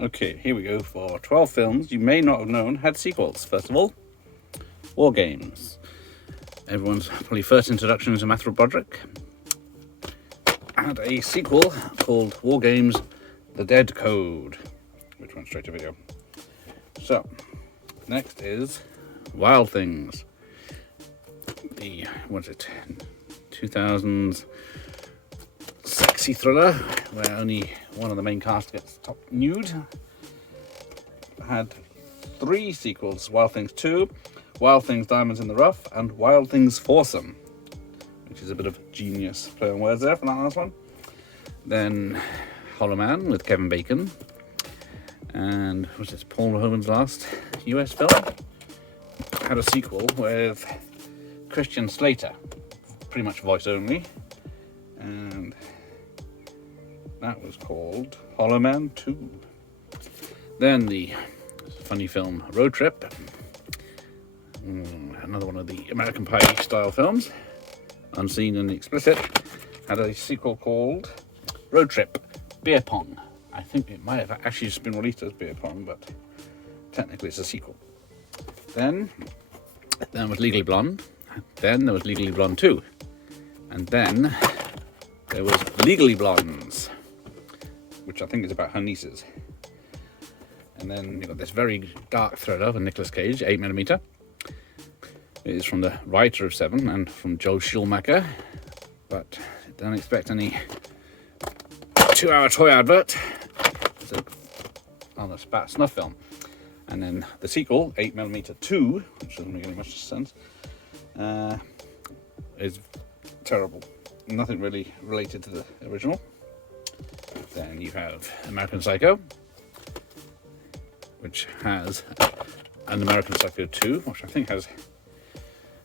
Okay, here we go for 12 films you may not have known had sequels. First of all, War Games. Everyone's probably first introduction to Matthew Broderick had a sequel called War Games: The Dead Code, which went straight to video. So, next is Wild Things. The, 2000s sexy thriller where only one of the main cast gets top nude. Had 3 sequels: Wild Things 2, Wild Things Diamonds in the Rough, and Wild Things Foursome, which is a bit of genius play on words there for that last one. Then Hollow Man with Kevin Bacon, and was this Paul Verhoeven's last US film? Had a sequel with Christian Slater, pretty much voice only, and that was called Hollow Man 2. Then the funny film Road Trip, another one of the American Pie style films, unseen and explicit, had a sequel called Road Trip Beer Pong. I think it might have actually just been released as Beer Pong, but technically it's a sequel. Then was Legally Blonde. Then there was Legally Blonde 2. And then there was Legally Blondes, which I think is about her nieces. And then you've got this very dark thriller with Nicolas Cage, 8mm. It is from the writer of Seven and from Joe Schulmacher, but don't expect any 2-hour toy advert. It's on a spat snuff film. And then the sequel, 8mm 2, which doesn't make any much sense, is terrible. Nothing really related to the original. Then you have American Psycho, which has an American Psycho 2, which I think has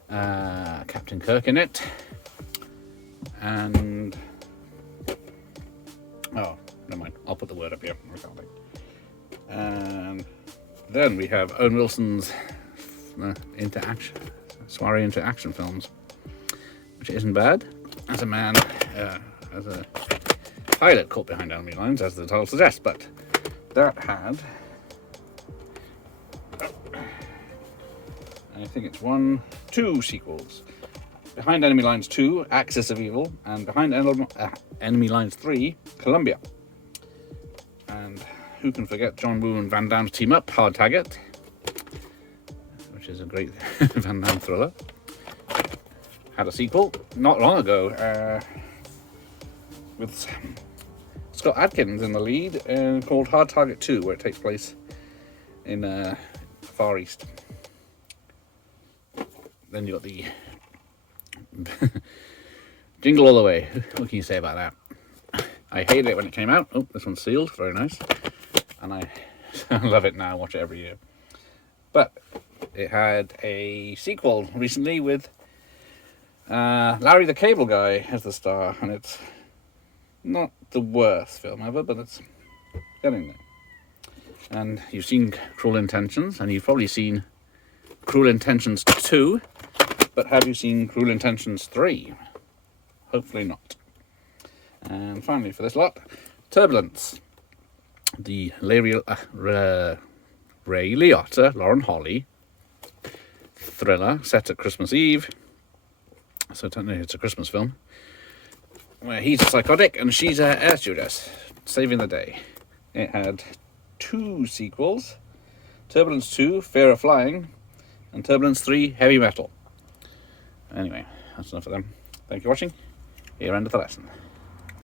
Captain Kirk in it, and oh, never mind, I'll put the word up here. And then we have Owen Wilson's soiree into action films, which isn't bad. As a man, as a pilot caught behind enemy lines, as the title suggests, but that had, I think it's 2 sequels. Behind Enemy Lines 2, Axis of Evil, and Behind Enemy Lines 3, Columbia. And who can forget John Woo and Van Damme's team up, Hard Target, which is a great Van Damme thriller. Had a sequel not long ago with Scott Adkins in the lead, called Hard Target 2, where it takes place in Far East. Then you got the Jingle All the Way. What can you say about that? I hated it when it came out. Oh, this one's sealed. Very nice. And I love it now. Watch it every year. But it had a sequel recently with Larry the Cable Guy as the star. And it's not the worst film ever, but it's getting there. And you've seen Cruel Intentions, and you've probably seen Cruel Intentions 2, but have you seen Cruel Intentions 3? Hopefully not. And finally for this lot, Turbulence. The Ray Liotta, Lauren Holly thriller set at Christmas Eve. So technically it's a Christmas film, where he's a psychotic and she's an air stewardess, saving the day. It had 2 sequels: Turbulence 2, Fear of Flying, and Turbulence 3, Heavy Metal. Anyway, that's enough of them. Thank you for watching. Here, end of the lesson.